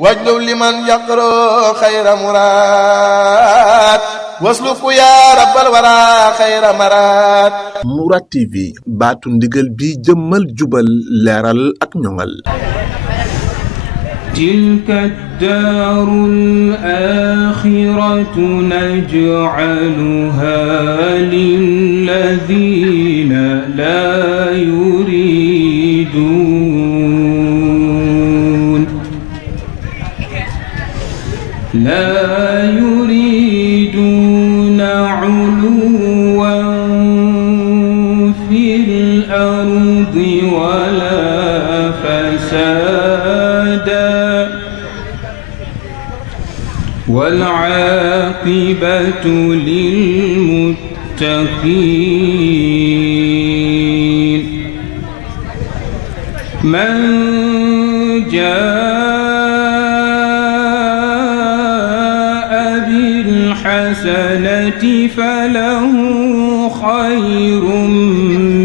واجلب لمن يقرأ خير مراد واسلك يا رب الورى خير مراد. Mourad TV baatu ndigal bi jëmmal jubal leeral ak ñoŋal. تلك الدار الآخرة نجعلها للذين لا يريدون علوا في الأرض ولا فسادا والعاقبة للمتقين. من جاء بالحسنة فله خير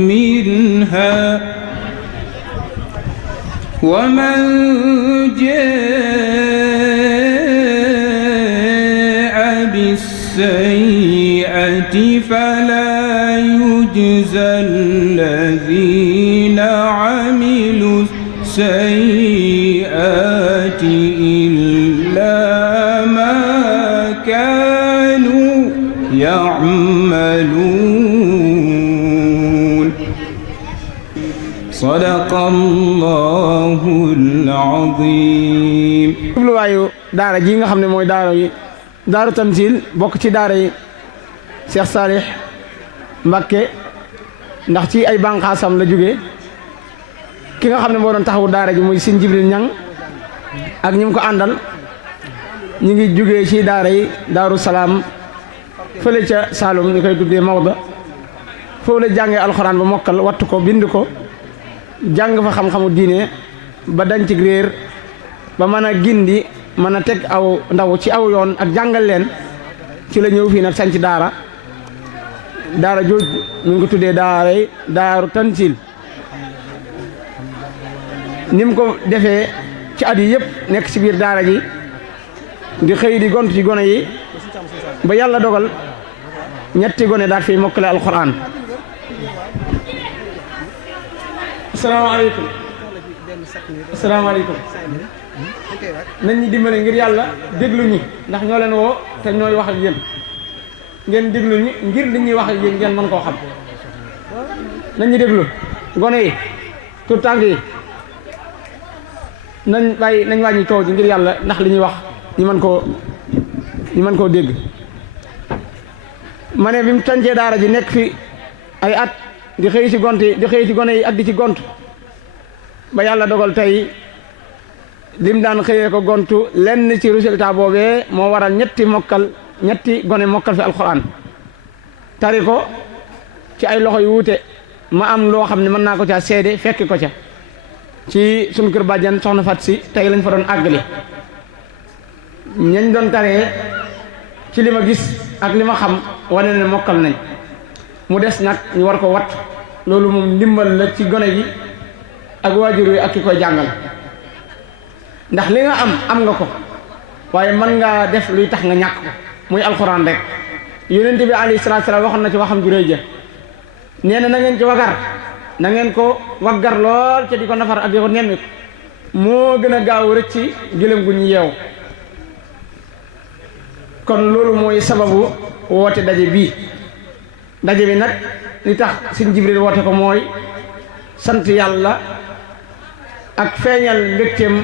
منها ومن بالسيئة فلا يجزى الذين عملوا السيئات إلا ما كانوا يعملون. صدق الله العظيم. daara ji nga xam ne mooy daaru Tanzil bokk ci daara yi Cheikh Salih Mbacké ndax ci ay bànqaasam la jóge ki nga xam ne moo doon taxawu daara ji muy Sëñ Jibril Ñang ak ñi mu ko àndal ñu ngi jógee ci daara yi Daaru Salaam fële ca Saalum ñu koy tuddee Maodo foofu la jàngee alxuraan ba mokkal wattu ko bind ko jàng fa xam-xamu diine ba dañ ci réer ba mën a gindi mën a teg aw ndaw ci aw yoon ak jàngal leen ci la ñëw fii nag sanc daara jooj mi ngi ko tuddee daaru Tanzil ni mu ko defee ci at yi yëpp nekk ci biir daara ji di xëy di gont ci gone yi ba yàlla dogal ñetti gone daal fii mokkale alxuraan. asalaamaaleykum asalaamaaleykum nañ ñi dimbale ngir yàlla déglu ñi ndax ñoo leen woo te ñooy wax ak yéen ngeen déglu ñi ngir li ñuy wax ak yéen ngeen mën koo xam nañ ñi déglu gone yi tout tànk yi nañ wàññi coow ji ngir yàlla ndax li ñuy wax ñu mën koo dégg. ma ne bi mu tàncee daara ji nekk fi ay at di xëy ci gont yi di xëy ci gone yi ak di ci gont ba yàlla dogal tey lim daan xëyee ko gontu lenn ci résultat boobee moo waral ñetti gone mokkal fi alxuraan tari ko ci ay loxo yu wuute ma am loo xam ne mën naa ko caa seede fekki ko ca ci sunu kër bàjjan soxna Fat si tey lañ fa doon àggali ñañ doon taree ci li ma gis ak li ma xam wane ne mokkal nañ mu des nag ñu war ko wat loolu moom ndimbal la ci gone gi ak waajur yi ak ki koy jàngal ndax li nga am nga ko waaye mën ngaa def luy tax nga ñàkk ko muy alxuraan rek yonent bi alayhi salaatu salaam waxoon na ci waxam ju réy ja nee na ngeen ci na ngeen ko waggar lool ca di ko nafar ak di ko nemmi ko moo gën a gaaw rëcc ci gëlëm gu ñu yeew kon loolu mooy sababu woote daje bi nag li tax Sëñ Jibril woote ko mooy sant yàlla ak feeñal mbégteem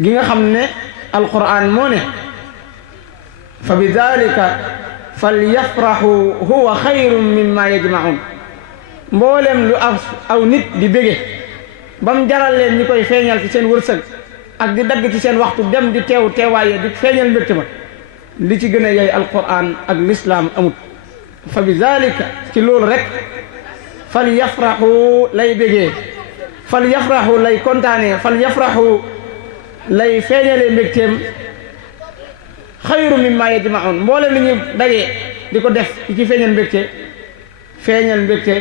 gi nga xam ne alquran moo ne fa bi dalika falyafrahu huwa xayrun mimma yajmaun mboolem lu aw nit di bége ba mu jaral leen ñi koy feeñal ci seen wërsëg ak di dagg ci seen waxtu dem di teewaaye di feeñal mbégte ma li ci gën a yey alquran ak lislaam amut fa bi dalika ci loolu rek falyafrahu lay bégee falyafrahu lay kontaanee falyafrahu lay feeñalee mbégteem xayru mimma yajmaun mboolem li ñuy dajee di ko def ci feeñal mbégte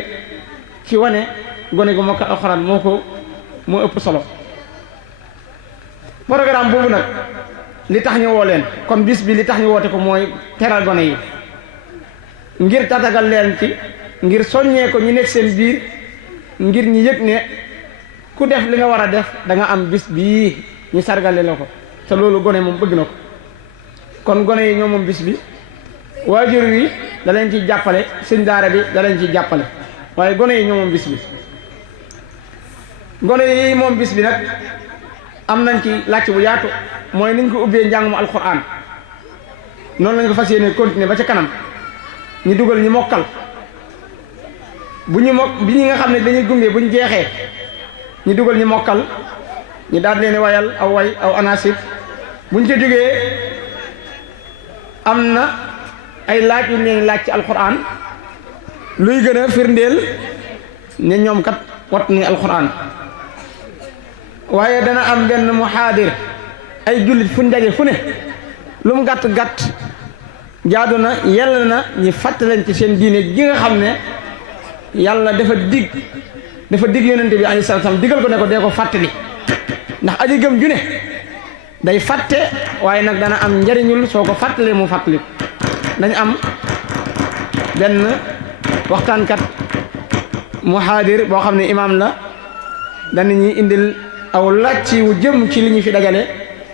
ci wane gone gu mokkal alxuraan moo ëpp solo programme boobu nag li tax ñu woo leen comme bis bi li tax ñu woote ko mooy teral gone yi ngir tatagal leen ci ngir soññee ko ñu nekk seen biir ngir ñu yëg ne ku def li nga war a def da nga am bis bii ñu sargale la ko te loolu gone moom bëgg na ko kon gone yi ñoo moom bis bi waajur wi da leen ciy jàppale sëñ daara bi da leen ciy jàppale waaye gone yi ñoo moom bis bi gone yi moom bis bi nag am nañ ci làcc bu yaatu mooy niñ ko ubbee njàngum alxuraan noonu lañ ko fas yéene continuer ba ca kanam ñu dugal ñu mokkal bu ñu bi ñi nga xam ne dañuy gunge bu ñu jeexee ñu dugal ñu mokkal ñu daal leen wayal aw way aw anasib buñ ca jógee am na ay laaj yu leen laaj ci alxuraan luy gën a firndeel ne ñoom kat wat ni alxuraan waaye dana am benn muhaadir ay jullit fu ñu daje fu ne lu mu gàtt gàtt jaadu na yell na ñi fàttaleen ci seen diine gi nga xam ne yàlla dafa dig yonente bi alayhi salaam digal ko ne ko dee ko fàttali ndax aji gëm ju ne day fàtte waaye nag dana am njariñul soo ko fàttalee mu fàttali dañ am benn waxtaankat muhaadir boo xam ne imaam la dana ñuy indil aw laaj wu jëm ci li ñu fi dajale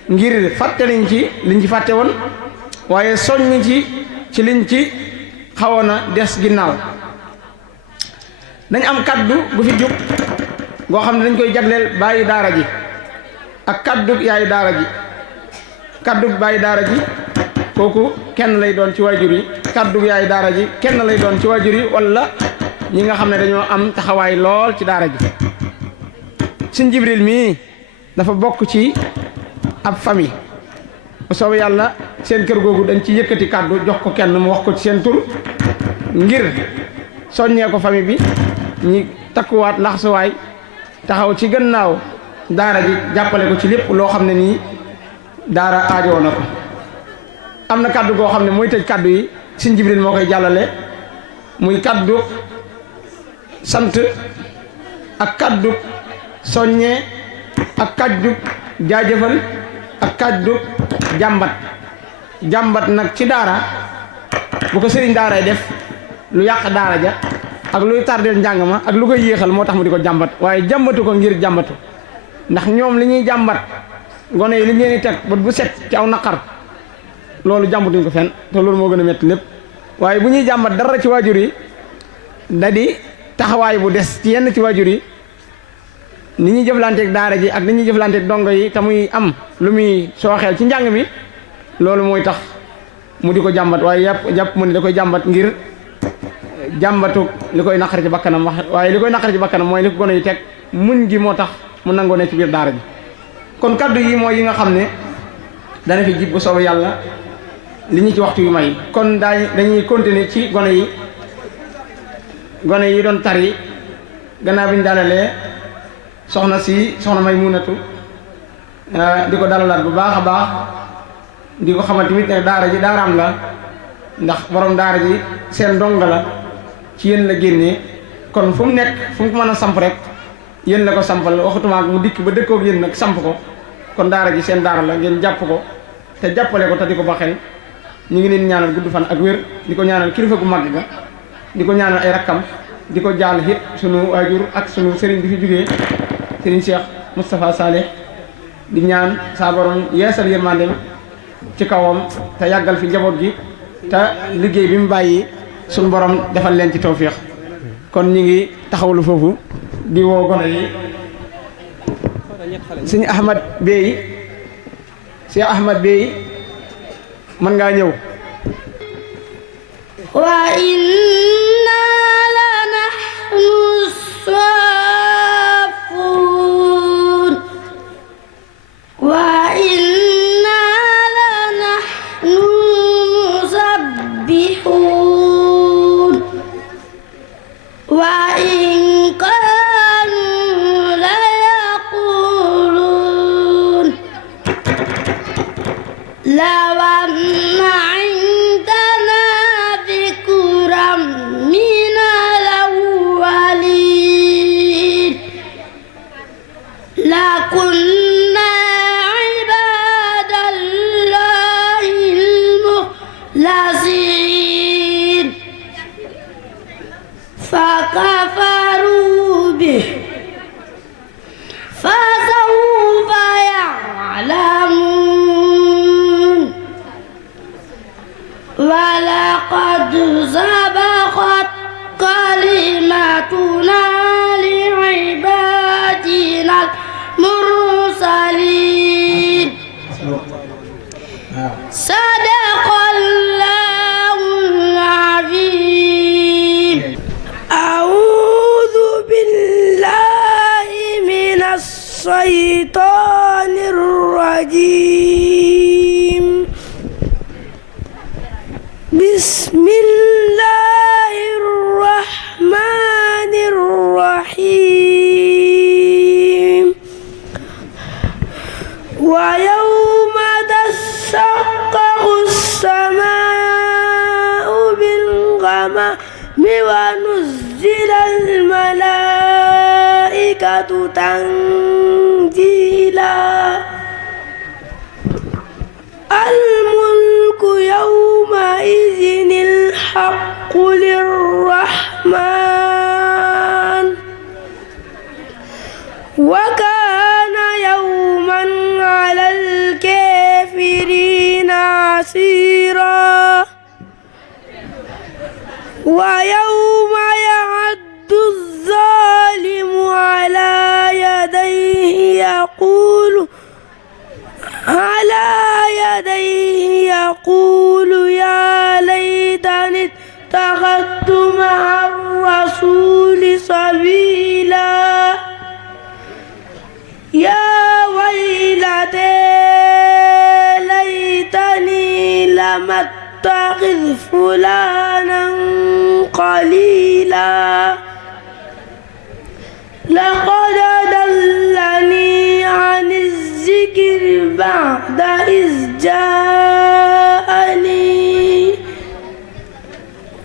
ngir fàttaliñ ci liñ ci fàtte woon waaye soññ ci liñ ci xawoon a des ginnaaw dañ am kaddu bu fi jub goo xam ne dañ koy jagleel bàyyi daara ji ak kaddu yaayu daara ji kaddu bàyyi daara ji kooku kenn lay doon ci waajur yi kaddu yaayu daara ji kenn lay doon ci waajur yi wala ñi nga xam ne dañoo am taxawaay lool ci daara ji Sëñ Jibril mii dafa bokk ci ab famille bu soobee yàlla seen kër googu dañ ci yëkkati kaddu jox ko kenn mu wax ko ci seen tur ngir soññee ko famille bi ñi takkuwaat laxsuwaay taxaw ci gannaaw daara ji jàppale ko ci lépp loo xam ne nii daara aajoo na ko am na kaddu goo xam ne mooy tëj kaddu yi Sëñ Jibril moo koy jàllale muy kaddu sant ak kaddu soññee ak kaddu jaajëfal ak kaddu jàmbat nag ci daara bu ko sëriñ daaray def lu yàq daara ja ak luy tardeel njàng ma ak lu koy yéexal moo tax mu di ko jàmbat waaye jàmbatu ko ngir jàmbatu ndax ñoom li ñuy jàmbat gone yi li ñu leen di teg bët bu set ci aw naqar loolu jàmbatuñ ko fenn te loolu moo gën a métti lépp waaye bu ñuy jàmbat dara ci waajur yi da di taxawaay bu des ci yenn ci waajur yi ni ñuy jëflanteeg daara ji ak ni ñuy jëflanteeg dongo yi te muy am lu muy sooxeel ci njàng mi loolu mooy tax mu di ko jàmbat waaye jàpp mu ne da koy jàmbat ngir jàmbatu li koy naqari ci bakkanam waaye li koy naqari ci bakkanam mooy li ko gone yi teg muñ gi moo tax mu nangoo ne ci biir daara ji kon kaddu yi mooy yi nga xam ne dana fi jib bu soobee yàlla li ñu ci waxtu yu may kon dañuy continuer ci gone yi doon tari gannaaw bi ñu dalalee soxna Maymunatu di ko dalalaat bu baax a baax di ko xamal tamit ne daara ji daaraam la ndax borom daara ji seen donga la ci yéen la génnee kon fu mu nekk fu mu ko mën a samp rek yéen la ko sampal waxutuma ak mu dikk ba dëkkoog yéen nag samp ko kon daara ji seen daara la ngeen jàpp ko te jàppale ko te di ko ba xel ñu ngi leen ñaanal gudd fan ak wér di ko ñaanal kilifa gu mag ga di ko ñaanal ay rakkam di ko jaal hit sunu waajur ak sunu sëriñ bi fi jógee sëriñ Cheikh Moustapha Saleh di ñaan saa borom yeesal yërmandeem ci kawam te yàggal fi njaboot gi te liggéey bi mu bàyyi sunu borom defal leen ci tawfiix kon ñu ngi taxawlu foofu di woo gone yi sëñ Ahmad Bey Cheikh Ahmad Bey mën ngaa ñëw wa inna la nahnu saafun wa inna la nahnu musabbihun wa in kanu la yaqulun law anna indana dhikran min al-awwalin lakunna ولقد سبقت كلمتنا لعبادنا المرسلين صدق الله العظيم. أعوذ بالله من الشيطان الرجيم. بسم الله الرحمن الرحيم. ويوم تشقق السماء بالغمام ونزل الملائكة تنزيلا الملك يومئذ الحق للرحمن وكان يوما على الكافرين عسيرا. ويوم يعد الظالم على يديه يقول يا ليتني اتخذت مع الرسول سبيلا يا ويلتى ليتني لم اتخذ فلانا قليلا لقد ضلني عن الذكر بعد إذ جاءني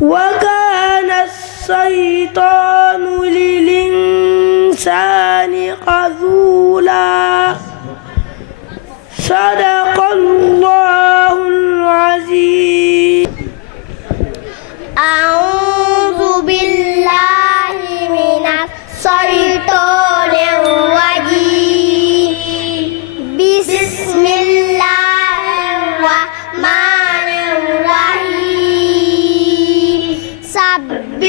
وكان الشيطان للإنسان خذولا. صدق الله العظيم. أعوذ بالله من الشيطان الرجيم. بسم الله الرحمن الرحيم. سبح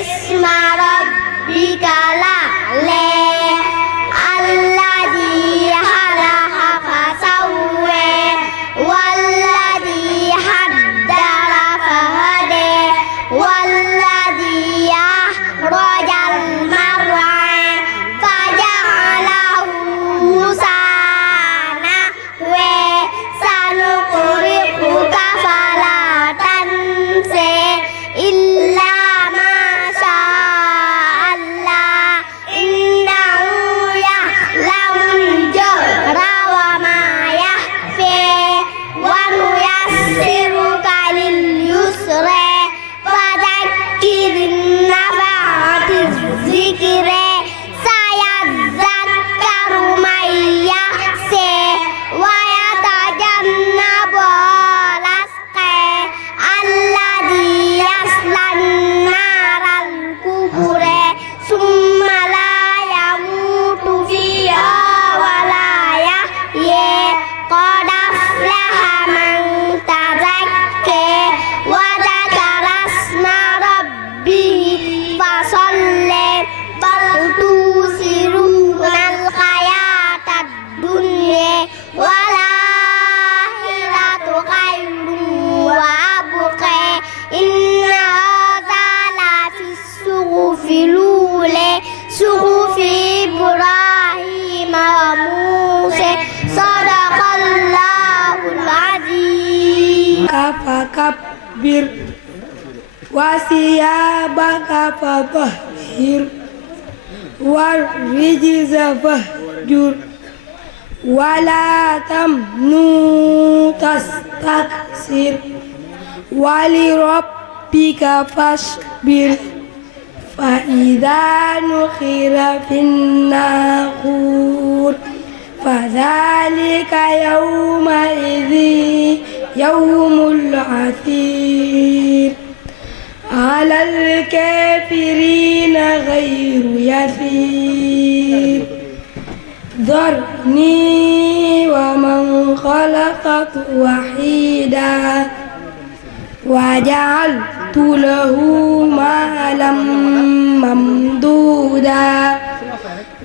اسم ربك الأعلى الذي خلق فسوى والذي قدر فهدى والذي أخرج المرعى فجعله غثاء نحوا سنقرئك فلا تنسى إلا ما شاء الله إنه يعلم الجهر وما يخفى ونيسرك لليسر فذكر النفعة الذكر سيذكر من يخشى ويتجنبها الأشقى الذي يصلى النار الكبرى ثم لا يموت فيها ولا يحيى قد أفلح من تزكى وذكر اسم ربه فصلى بل تؤثرون الحياة الدنيا والآخرة خير وأبقى إن هذا لفي الصحف الأولى صحف إبراهيم وموسى صدق الله العظيم. فكبر وثيابك فطهر والرجز فاهجر ولا تمنن تستكثر ولربك فاصبر فإذا نقر في الناقور فذلك يومئذ يوم العسير على الكافرين غير يسير ذرني ومن خلقت وحيدا وجعلت له مالا ممدودا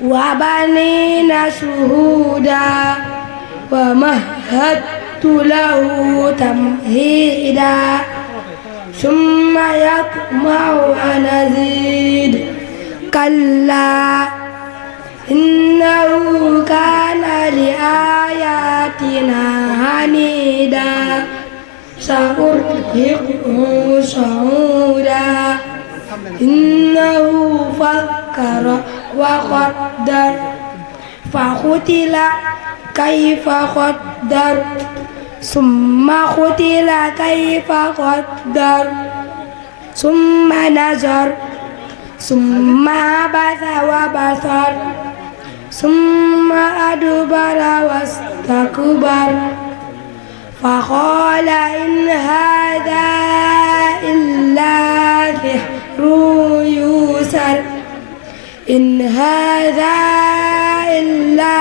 وبنين شهودا ومهدت له تمهيدا ثم يطمع أن أزيد كلا إنه كان لآياتنا عنيدا سأرهقه صعودا إنه فكر وقدر فقتل كيف قدر ثم قتل كيف قدر ثم نظر ثم عبس وبصر ثم أدبر واستكبر فقال إن هذا إلا سحر يؤثر إن هذا إلا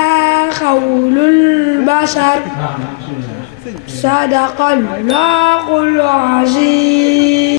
قول البشر صدق الله العظيم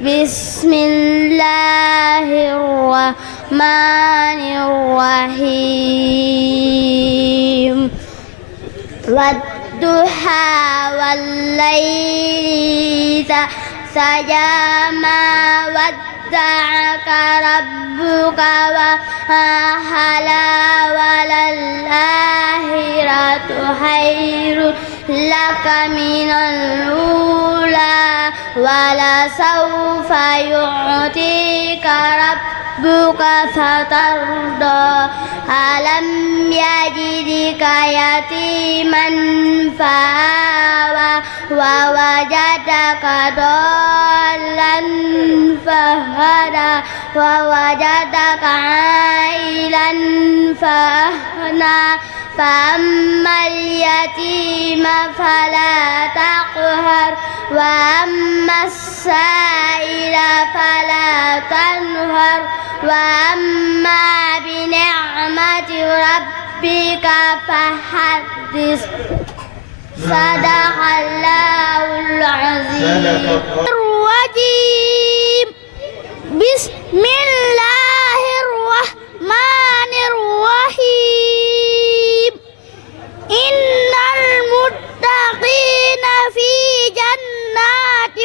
بسم الله الرحمن الرحيم والضحى والليل سجى ما ودعك ربك وما حلى وللآخرة خير لك من الأولى ولسوف يعطيك ربك فترضى ألم يجدك يتيما فآوى ووجدك ضالا فهدى ووجدك عائلا فأغنى فأما اليتيم فلا تقهر وأما السائل فلا تنهر وأما بنعمة ربك فحدث صدق الله العظيم بسم الله الرحمن الرحيم إن المتقين في جنات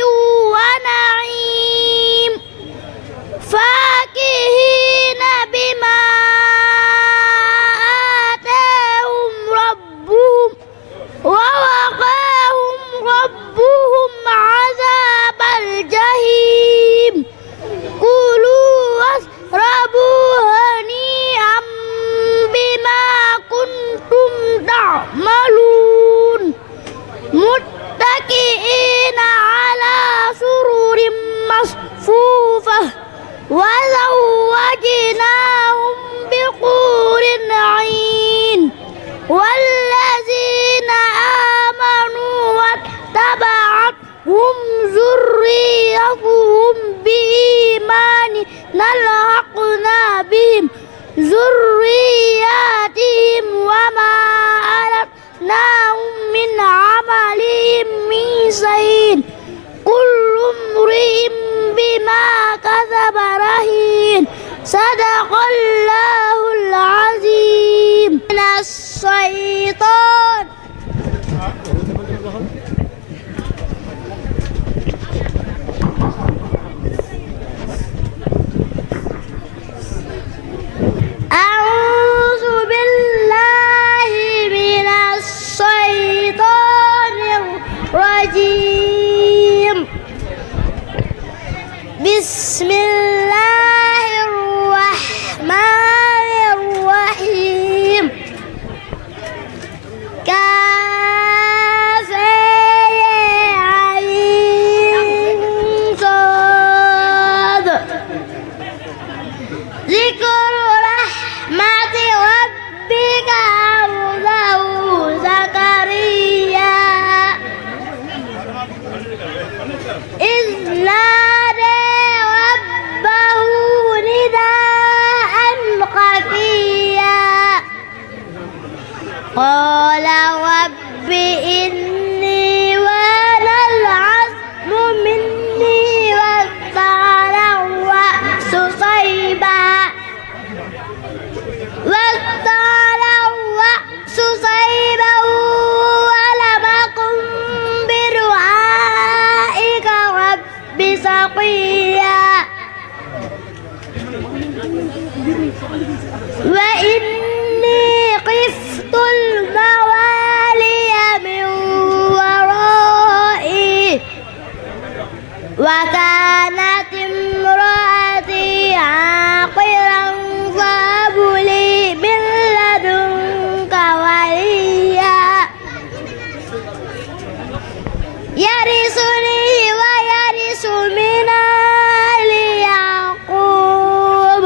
ونعيم فاكهين بما آتاهم ربهم ووقاهم ربهم عذاب الجحيم كلوا واشربوا هنيئا بما كنتم تعملون متكئين على سرر مصفوفة وزوجناهم بحور عين والذين آمنوا واتبعتهم ذريتهم بإيمان نلحقنا بهم ذرياتهم وما ألتناهم من عملهم من شيء كل امرئ بما كسب رهين صدق الله العظيم من الشيطان بسم الله الرحمن الرحيم ذكر رحمة ربك عبده زكريا إذ نادى ربه نداء خفيا قال رب إني وهن العظم مني واستعل الرأس صيبا ولم أكن بدعائك رب شقيا وإني خفت الموالي من ورائي وكانت امرأتي عاقرا فهب لي من لدنك وليا يرثني ويرث من آل يعقوب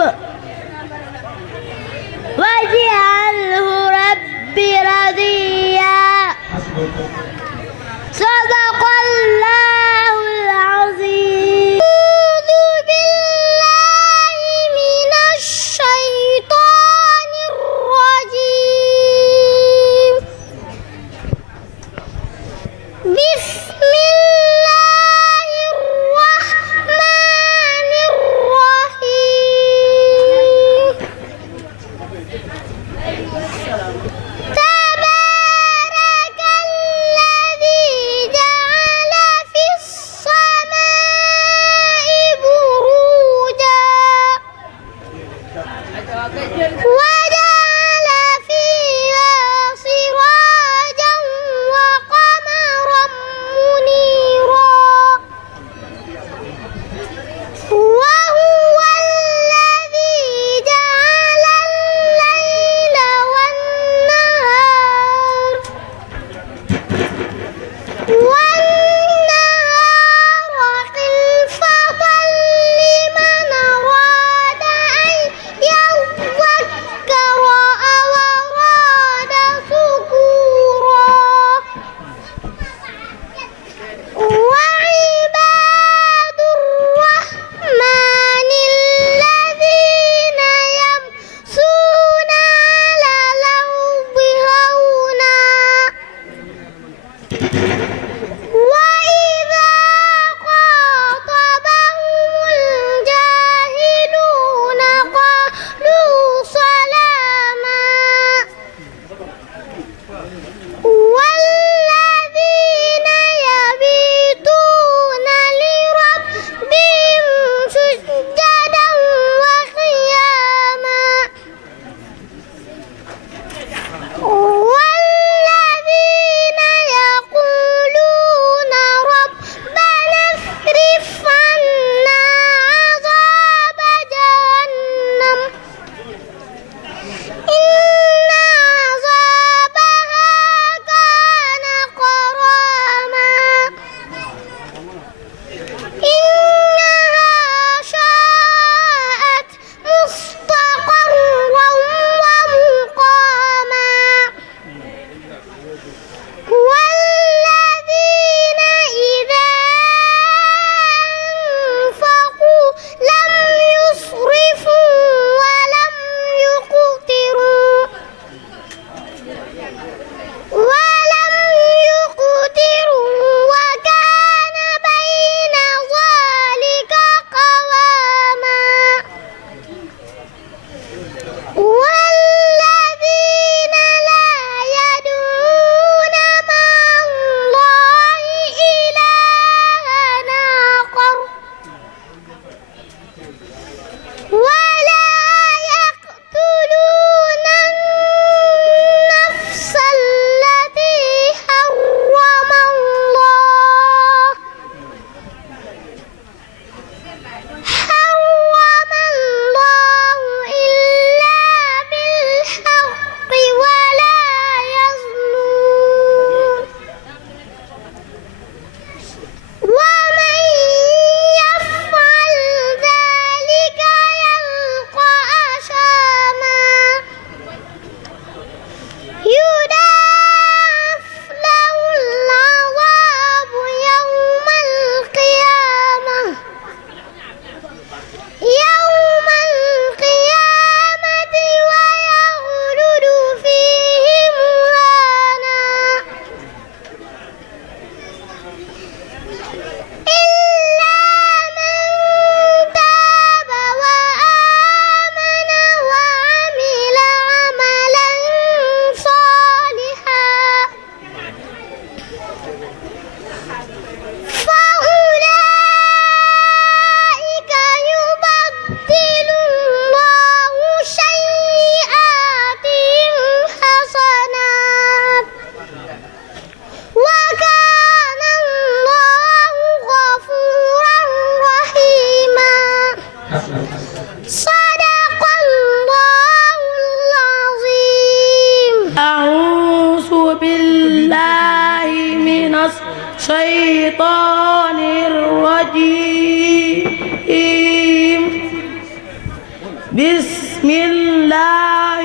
بسم الله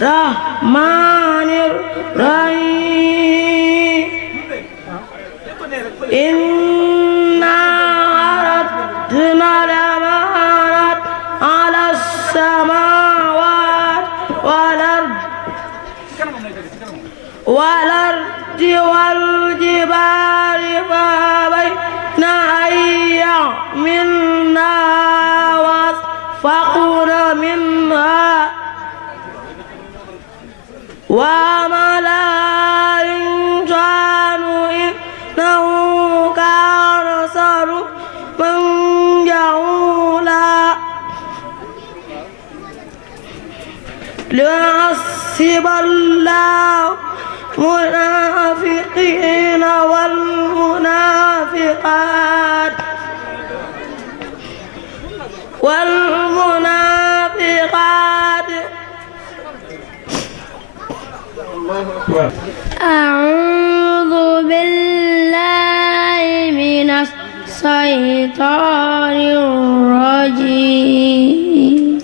الرحمن الرحيم إنا عرضنا الأمانة على السماوات والأرض والجبال فأبين أن يحملنها وأشفقن منها وحملها الإنسان إنه كان ظلوما جهولا ليحسب الله المنافقين والمنافقات أعوذ بالله من الشيطان الرجيم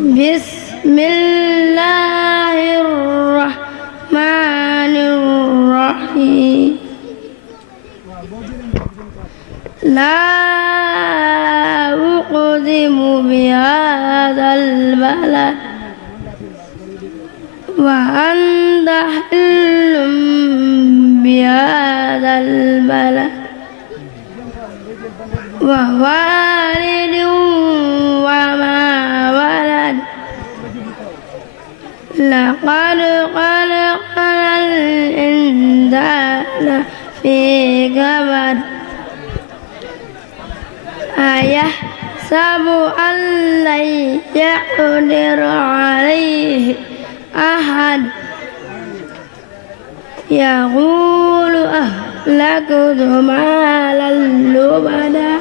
بسم الله الرحمن الرحيم لا أقسم بهذا البلد وأنت حل بهذا البلد ووالد وما ولد لقد خلقنا الإنسان في كبد أيحسب أن لن يقدر عليه أحد يقول أهلكت مالا لبدا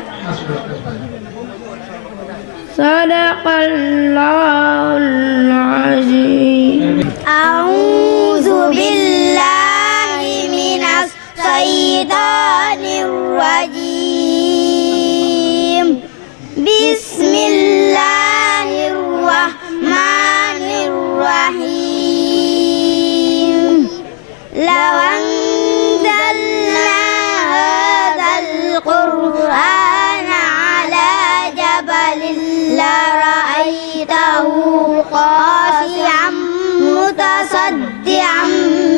صدق الله العظيم أعوذ بالله من الشيطان الرجيم بسم الله الرحمن الرحيم لو أنزلنا هذا القرآن على جبل لرأيته خاشعا متصدعا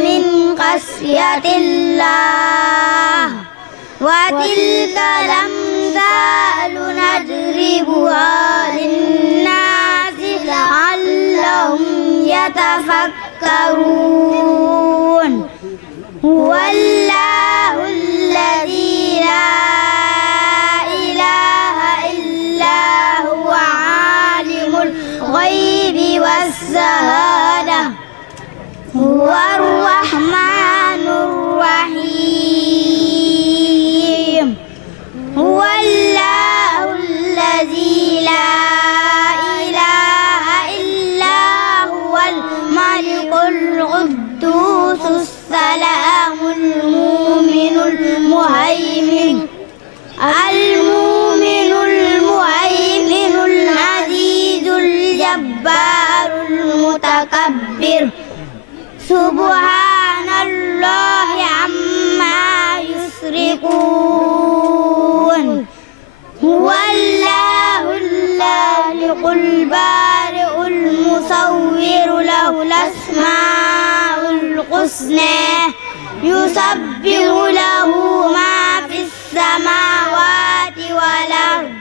من خشية الله وتلك الأمثال نضربها للناس لعلهم يتفكرون هو الله الذي لا إله إلا هو عالم الغيب والشهادة هو الرحمن الرحيم هو الله الذي لا إله إلا هو الملك القدوس السلام المؤمن المهيمن العزيز الجبار المتكبر سبحان الله عما يشركون هو الله الخالق البارئ المصور له الأسماء الحسنى يسبح له ما في السماوات والأرض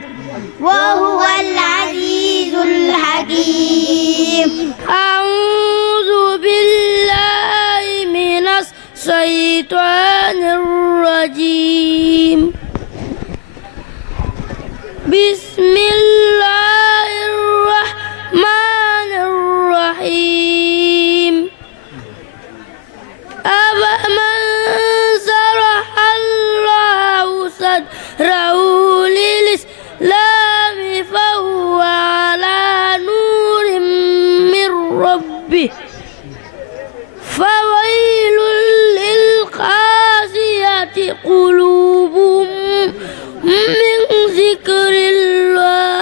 وهو العزيز الحكيم أعوذ بالله من الشيطان الرجيم بسم الله الرحمن الرحيم أفمن شرح الله صدره للإسلام فهو على نور من ربه فويل للقاسية قلوبهم من ذكر الله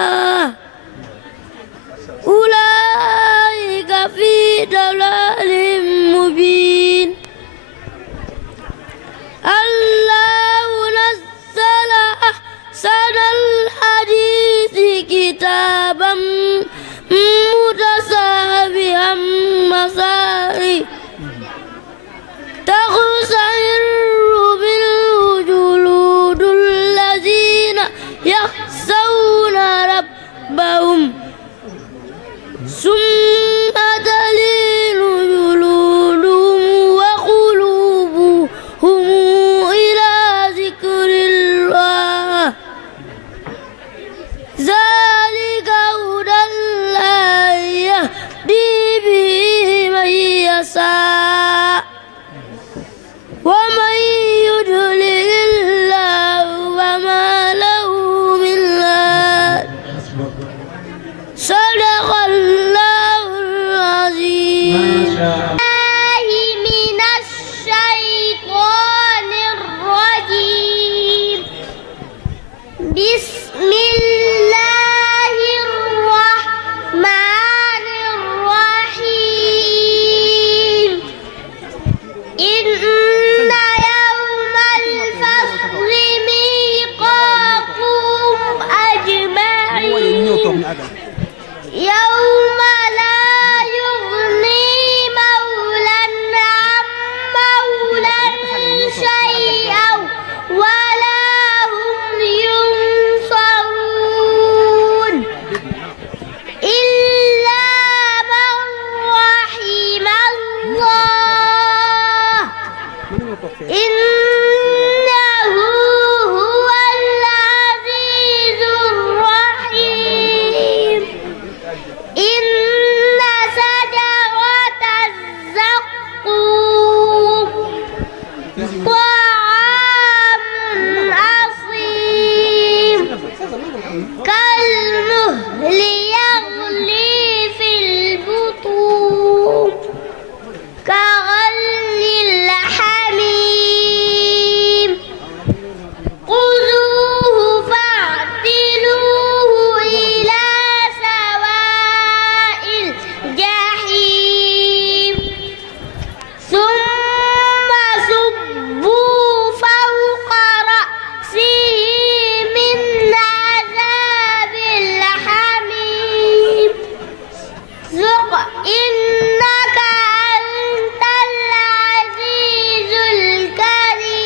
بسم الله الرحمن الرحيم إن يوم الفصل ميقاتهم أجمعين يوم لا يغني مولى عن مولى شيئا ولا هم ينصرون إلا من رحم الله إنه هو العزيز الرحيم إن شجرة الزقوم طعام عصيم كالمهل يغلي في البطون كغلي الحميم خذوه فاعتلوه إلى سواء الجحيم ثم صبوا فوق رأسه من عذاب الحميم ذق إنك أنت العزيز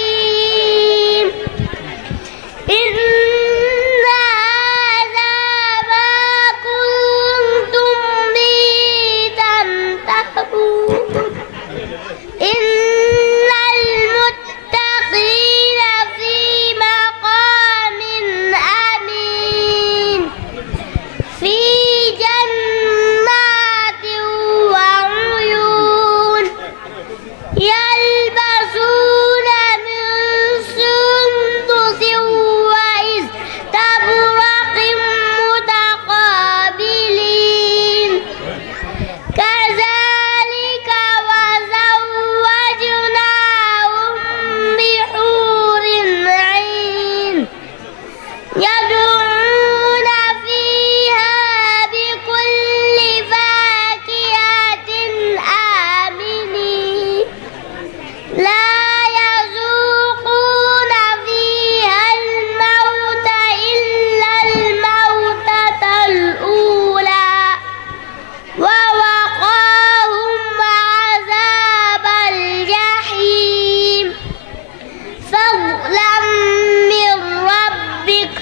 الكريم إن هذا ما كنتم به تمترون إن المتقين في مقام أمين في جنات وعيون يلبسون من سندس وإستبرق متقابلين كذلك وزوجناهم بحور عين يدعون فيها بكل فاكهة آمنين لا يذوقون فيها الموت إلا الموتة الأولى ووقاهم عذاب الجحيم فضلا من ربك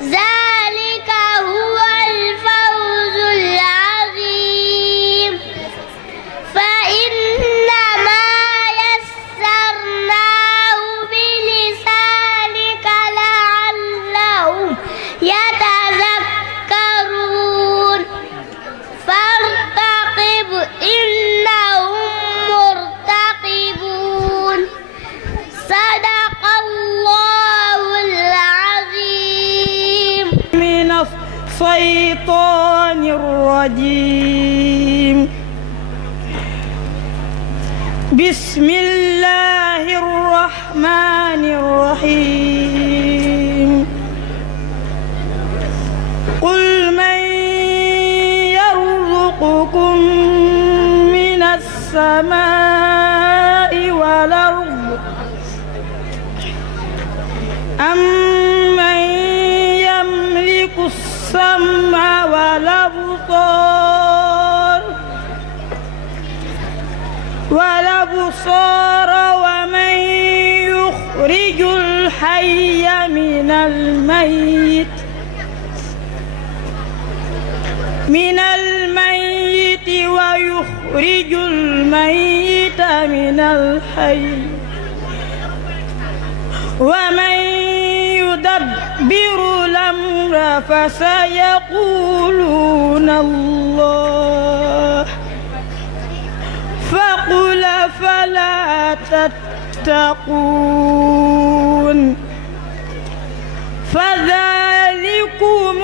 ذلك هو الفوز العظيم فإنما يسرناه بلسانك لعلهم يتذكرون فارتقب إنهم مرتقبون صدق الله العظيم من الشيطان الرجيم بسم الله الرحمن الرحيم قل من يرزقكم من السماء والأرض أمن يملك السمع والأبصار ومن يخرج الحي من الميت ويخرج الميت من الحي ومن يدبر الأمر فسيقولون الله فقل فلا تتقون فذلكم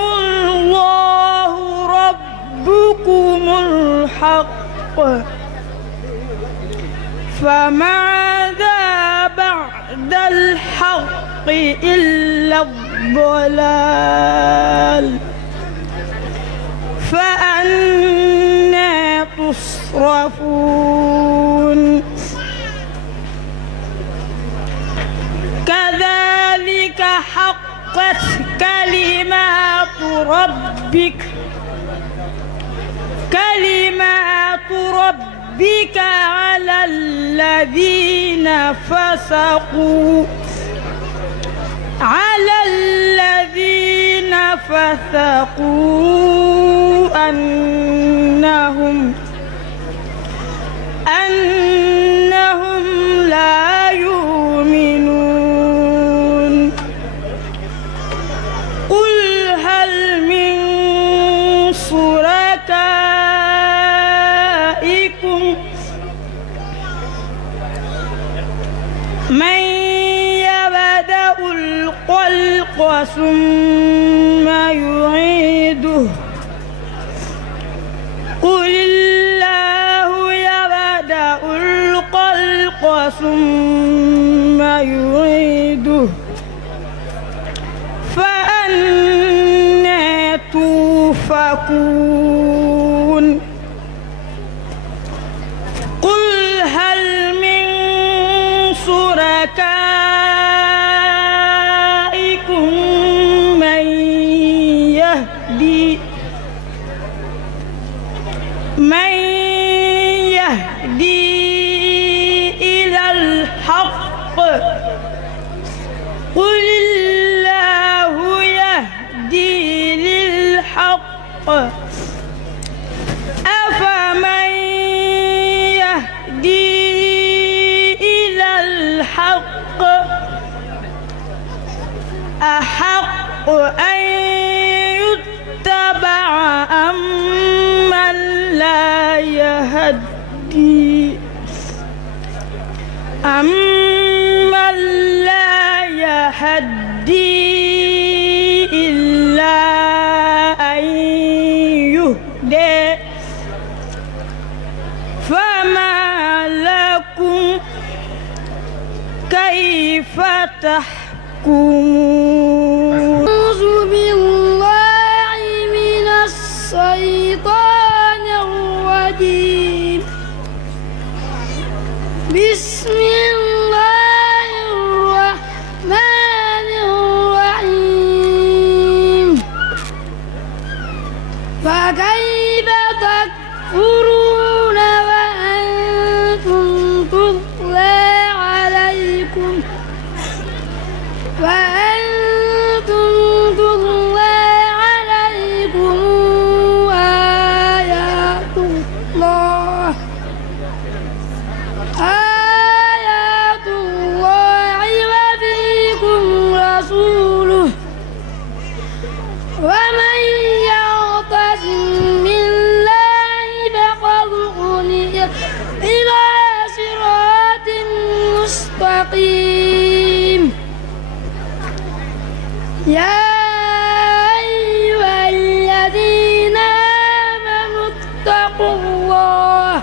الله ربكم الحق فماذا بعد الحق إلا الضلال الضلال فأنى تصرفون كذلك حقت كلمات ربك على الذين فسقوا أنهم لا يؤمنون قل هل من شركائكم من يبدأ الخلق ثم يعيده قل الله يبدأ الخلق ثم يعيده فأنى توفكون قل هل من شركائكم من يهدي إلى الحق قل الله يهدي للحق أفمن يهدي إلى الحق أحق أن يتبع أمن لا يهدي إلا أن يهدى فما لكم كيف تحكمون أعوذ بالله من الشيطان الرجيم بسم الله الرحمن الرحيم فكيف تكفرون وأنتم تتلى عليكم آيات الله وفيكم رسوله ومن يعتصم بالله فقد هدي إلى صراط مستقيم يا أيها الذين آمنوا اتقوا الله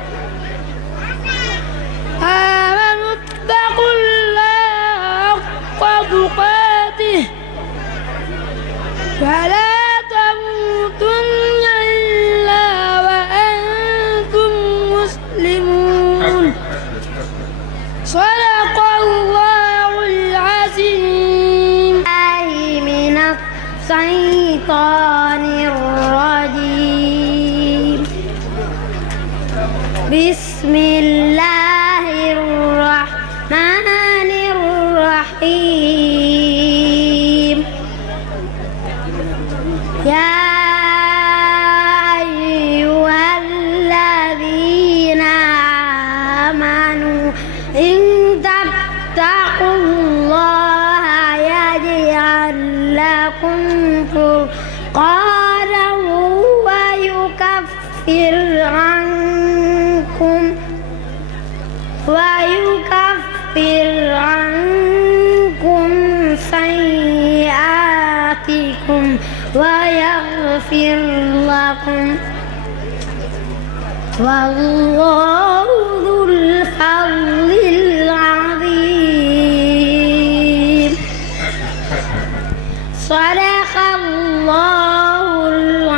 حق تقاته فلا تموتن إلا وأنتم مسلمون صدق الله العظيم من الشيطان الرجيم بسم الله الرحمن الرحيم يا أيها الذين آمنوا إن تتقوا الله يجعل لكم فرقانا ويكفر عنكم سيئاتكم ويغفر لكم والله ذو الفضل العظيم صدق الله العظيم.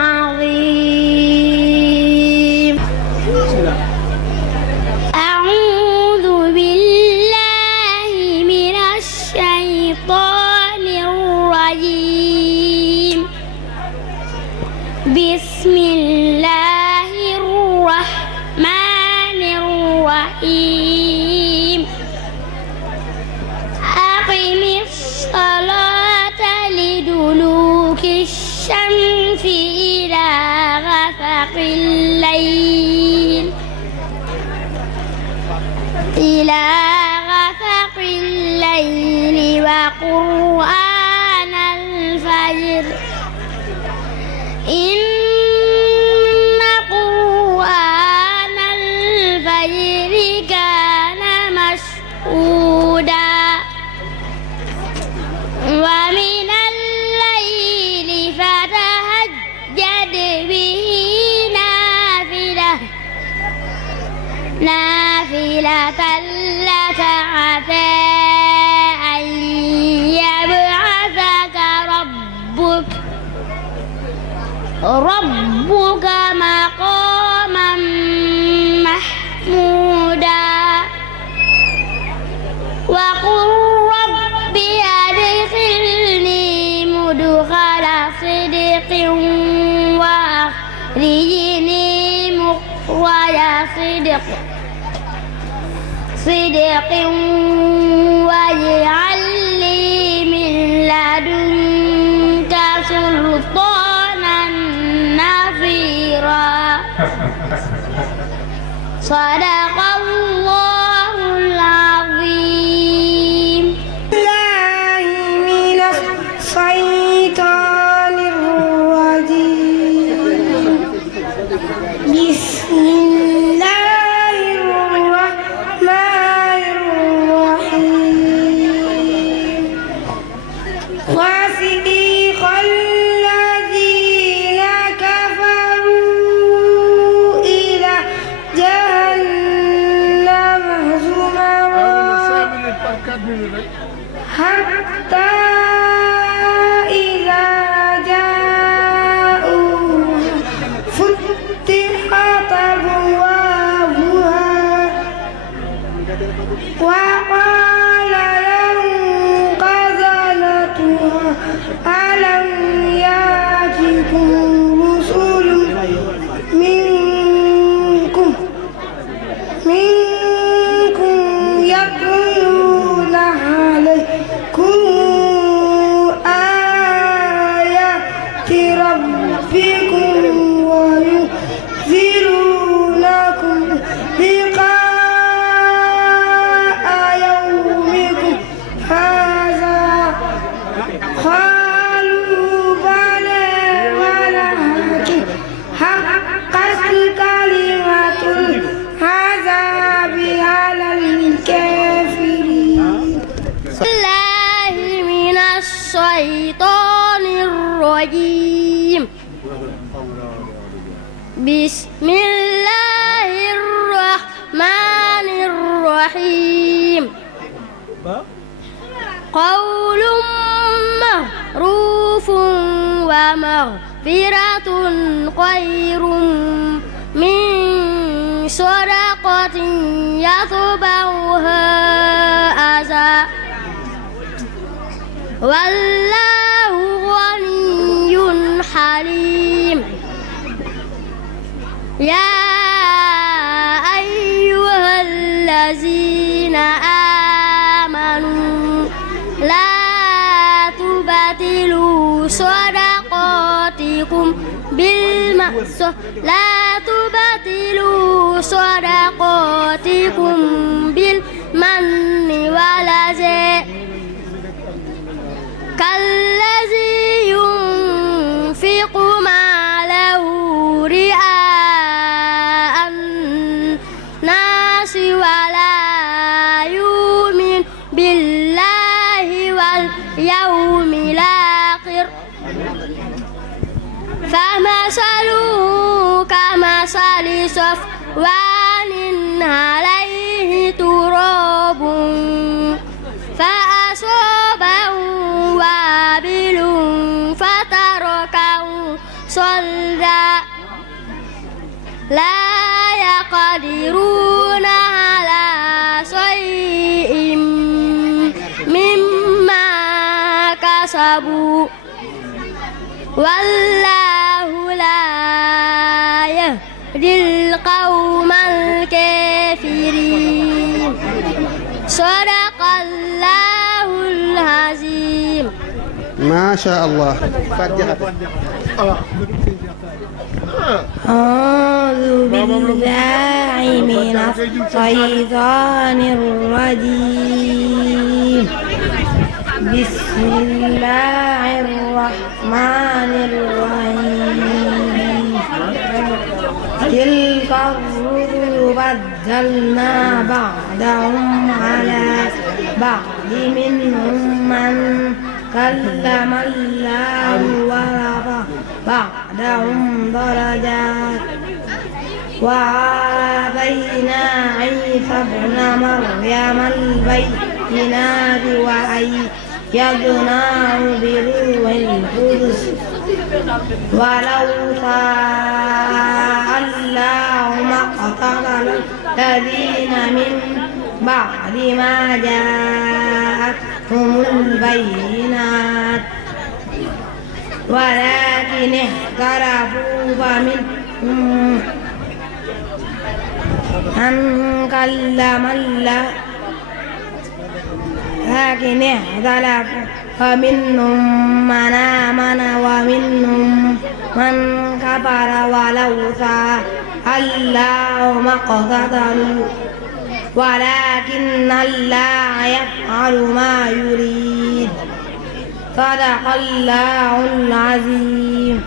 أعوذ بالله من الشيطان الرجيم. بسم الله الرحمن الرحيم. أقم الصلاة لدلوك الشمس إلى غسق الليل وقرآن الفجر إن قرآن الفجر كان مشهودا ومن الليل فتهجد به نافلة لك عسى أن يبعثك ربك مقاما محمودا وقل رب أدخلني مدخل صدق وأخرجني مخرج صدق واجعل لي من لدنك سلطانا نصيرا صدق الله العظيم. الله من الشيطان الرجيم. بسم الله الرحمن الرحيم. وصدق الذين كفروا إلى جهنم زمرا حتى إذا جاءوها فتحت أبوابها وقال لهم خزنتها ألم يأتكم رسل منكم يتلون عليكم آيات ربكم وينذرونكم لقاء يومكم هذا قالوا بلى ولكن حقت كلمة العذاب على الكافرين. الله من الشيطان الرجيم. بسم الله الرحمن الرحيم. قول معروف ومغفرة خير من صدقة يتبعها أذى والله غني حليم. يا أيها الذين آمنوا لا تبطلوا صدقاتكم بالمن والأذى كالذي ينفق ماله رئاء الناس ولا يؤمن بالله واليوم الآخر فمثله كمثل صفوان عليه تراب فأصابه وابل لا يقدرون على شيء مما كسبوا والله لا يهدي القوم الكافرين صدق الله العظيم. ما شاء الله. أعوذ بالله من الشيطان الرجيم. بسم الله الرحمن الرحيم. تلك الرسل بدلنا بعضهم على بعض منهم من كلم الله ورفع بعضهم درجات وآتينا عيسى ابن مريم البينات وأيدناه بروح القدس ولو شاء الله ما اقتتل الذين من بعد ما جاءتهم البينات ولكن اختلفوا فمنهم من كلم الله لكن اختلفوا فمنهم من آمن ومنهم من كفر ولو شاء الله ما اقتتلوا ولكن الله يفعل ما يريد. صدق الله العظيم.